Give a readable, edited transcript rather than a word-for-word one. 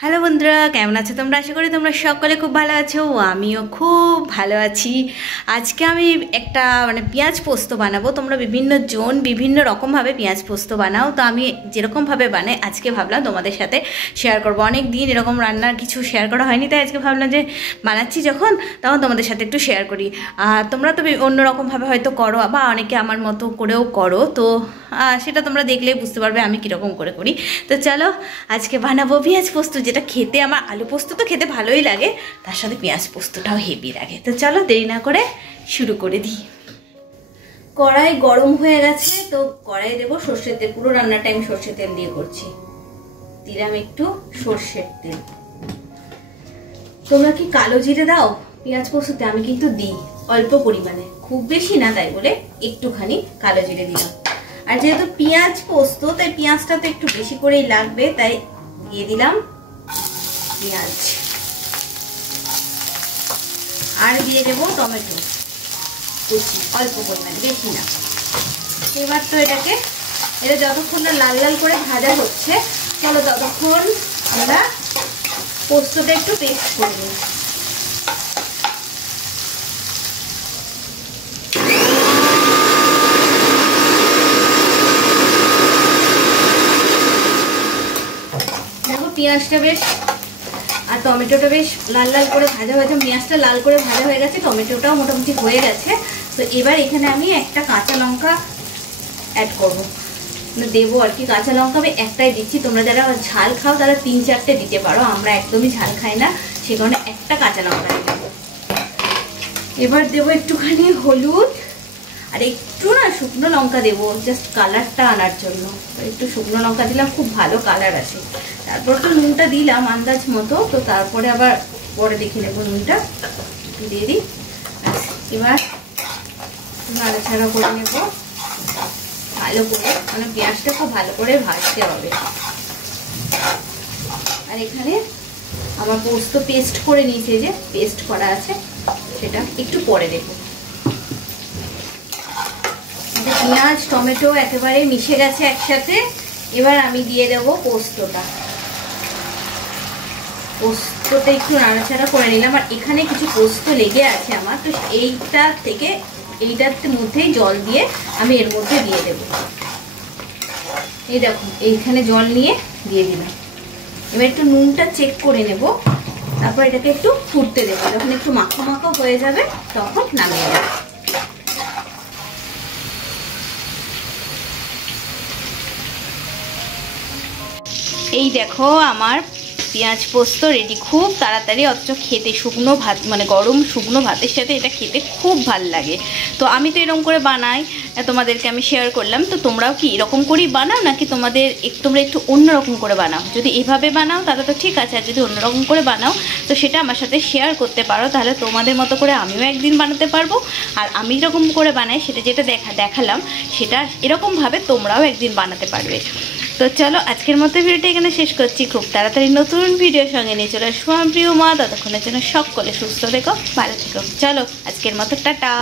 Hello বন্ধুরা, কেমন আছো তোমরা? আশা করি তোমরা সকলে খুব ভালো আছো। আমিও খুব ভালো আছি। আজকে আমি একটা পেঁয়াজ পোস্ত বানাবো। তোমরা বিভিন্ন জন বিভিন্ন রকমভাবে পেঁয়াজ পোস্ত বানাও, তো আমি যেরকমভাবে বানাই আজকে ভাবলাম তোমাদের সাথে শেয়ার করবো। অনেক দিন এরকম রান্নার কিছু শেয়ার করা হয়নি, তাই আজকে ভাবলাম যে বানাচ্ছি যখন তখন তোমাদের সাথে একটু শেয়ার করি। আর তোমরা তো অন্যরকমভাবে হয়তো করো বা অনেকে আমার মতো করেও করো, তো সেটা তোমরা দেখলেই বুঝতে পারবে আমি কীরকম করে করি। তো চলো আজকে বানাবো পেঁয়াজ পোস্ত, যেটা খেতে আমার আলু পোস্ত তো খেতে ভালোই লাগে, তার সাথে পেঁয়াজ পোস্তটাও হেভি লাগে। তো চলো দেরি না করে শুরু করে দিই। কড়াই গরম হয়ে গেছে, তো কড়াই দেবো সর্ষের তেল। পুরো রান্নাটা আমি সর্ষের তেল দিয়ে করছি। দিলাম একটু সর্ষের তেল। তোমরা কি কালো জিরে দাও পেঁয়াজ পোস্ততে? আমি কিন্তু দিই অল্প পরিমাণে, খুব বেশি না, তাই বলে একটুখানি কালো জিরে দিলাম। আর যেহেতু পেঁয়াজ পোস্ত, তাই পেঁয়াজটা তো একটু বেশি করেই লাগবে, তাই দিয়ে দিলাম পেঁয়াজ। আর দিয়ে দেবো টমেটো কুচি, অল্প পরিমাণে, বেশি না। এবার তো এটা যতক্ষণ না লাল লাল করে ভাজা হচ্ছে, চলো ততক্ষণ আমরা পোস্তটা একটু পেস্ট করে নিই। দেখো পেঁয়াজটা বেশ আর টমেটোটা বেশ লাল লাল করে ভাজা হয়েছে। পেঁয়াজটা লাল করে ভাজা হয়ে গেছে, টমেটোটাও মোটামুটি হয়ে গেছে। তো এবার এখানে আমি একটা কাঁচা লঙ্কা অ্যাড করবো, দেবো আর কি। কাঁচা লঙ্কা আমি একটাই দিচ্ছি, তোমরা যারা ঝাল খাও তারা 3-4টে দিতে পারো। আমরা একদমই ঝাল খাই না, সে কারণে একটা কাঁচা লঙ্কা দেবো। এবার দেবো একটুখানি হলুদ আর একটু শুকনো লঙ্কা দেবো, জাস্ট কালারটা আনার জন্য। একটু শুকনো লঙ্কা দিলাম, খুব ভালো কালার আসে। তারপর তো নুনটা দিলাম আন্দাজ মতো, তো তারপরে আবার পরে দেখে নেবো নুনটা দিয়ে দিই। এবার নাড়াচাড়া করে নেবো ভালো করে, পেঁয়াজটা খুব ভালো করে ভাজতে হবে। আর এখানে আমার পোস্ত পেস্ট করে নিয়েছে, যে পেস্ট করা আছে সেটা একটু পরে দেবো। পেঁয়াজ টমেটো একেবারে মিশে গেছে একসাথে। এবার আমি দিয়ে দেবো পোস্তটা একটু নাড়াচাড়া করে নিলাম। আর এখানে কিছু পোস্ত লেগে আছে আমার, তো এইটার মধ্যেই জল দিয়ে আমি এর মধ্যে দিয়ে দেবো। এই দেখো এইখানে জল নিয়ে দিয়ে দিলাম। এবার একটু নুনটা চেক করে নেব, তারপর এটাকে একটু ফুটতে দেবো। যখন একটু মাখো মাখো হয়ে যাবে তখন নামিয়ে দেবো। এই দেখো আমার পেঁয়াজ পোস্ত রেডি, খুব তাড়াতাড়ি, অথচ খেতে শুকনো ভাত গরম শুকনো ভাতের সাথে এটা খেতে খুব ভাল লাগে। তো আমি তো এরকম করে বানাই, তোমাদেরকে আমি শেয়ার করলাম। তো তোমরাও কি এরকম করেই বানাও, নাকি তোমরা একটু অন্যরকম করে বানাও? যদি এভাবে বানাও তাহলে তো ঠিক আছে, আর যদি অন্যরকম করে বানাও তো সেটা আমার সাথে শেয়ার করতে পারো, তাহলে তোমাদের মতো করে আমিও একদিন বানাতে পারবো। আর আমি যেরকম করে বানাই যেটা দেখালাম, সেটা এরকমভাবে তোমরাও একদিন বানাতে পারবে। তো চলো আজকের মতো ভিডিওটা এখানে শেষ করছি। খুব তাড়াতাড়ি নতুন ভিডিওর সঙ্গে নিয়ে চলে আসবো আমার প্রিয় মা। ততক্ষণের জন্য সকলে সুস্থ থেকো, ভালো থেকো। চলো আজকের মতো টাটা।